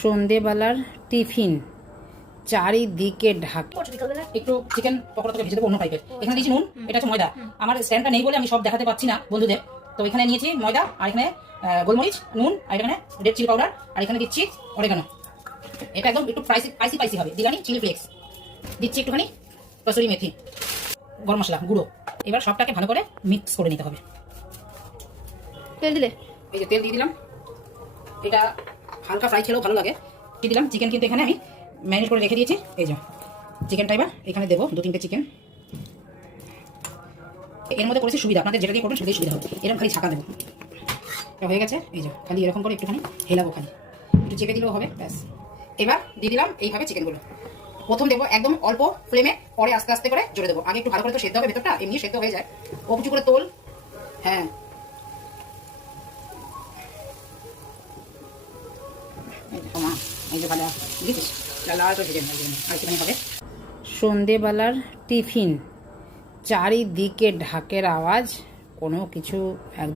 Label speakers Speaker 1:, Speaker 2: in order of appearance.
Speaker 1: সন্ধেবেলার টিফিন। চারিদিকে ঢাক। একটু চিকেন পকোড়া ভেজে দেবো অন্য টাইপের এখানে দিয়েছি নুন এটা হচ্ছে ময়দা। আমার স্ট্যান্ডটা নেই বলে আমি সব দেখাতে পাচ্ছি না বন্ধুদের। তো এখানে নিয়েছি ময়দা আর এখানে গোলমরিচ নুন আর এখানে রেড চিলি পাউডার আর এখানে দিচ্ছি অরেগানো এটা একদম একটু স্পাইসি স্পাইসি স্পাইসি হবে। দিলানি চিলি ফ্লেক্স দিচ্ছি একটুখানি কসুরি মেথি। গরম মশলা গুঁড়ো। এবার সবটাকে ভালো করে মিক্স করে নিতে হবে।
Speaker 2: তেল দিলে?
Speaker 1: এই যে তেল দিয়ে দিলাম। এটা হালকা ফ্রাই খেলেও ভালো লাগে। দিয়ে দিলাম? চিকেন কিন্তু এখানে আমি ম্যারিনেট করে রেখে দিয়েছি। এই যে চিকেনটা এবার এখানে দেবো দু তিনটে চিকেন এর মধ্যে করেছি সুবিধা, আপনাদের যেটা দিয়ে করবেন সেটাই সুবিধা হবে। এরকম খালি ছাকা দেবো। হয়ে গেছে, এই যে, খালি এরকম করে একটুখানি হেলাবো খালি। একটু চেপে দিলেও হবে, ব্যাস। এবার দিয়ে দিলাম এইভাবে চিকেনগুলো প্রথম দেবো একদম অল্প ফ্লেমে পরে আস্তে আস্তে করে জোরে দেবো। আগে একটু ভালো করে তো সেদ্ধ হবে, ভেতরটা এমনি সেদ্ধ হয়ে যায়। ও কিছু করে তোল। হ্যাঁ। সন্ধেবেলার টিফিন চারিদিকে ঢাকের আওয়াজ কোনো কিছু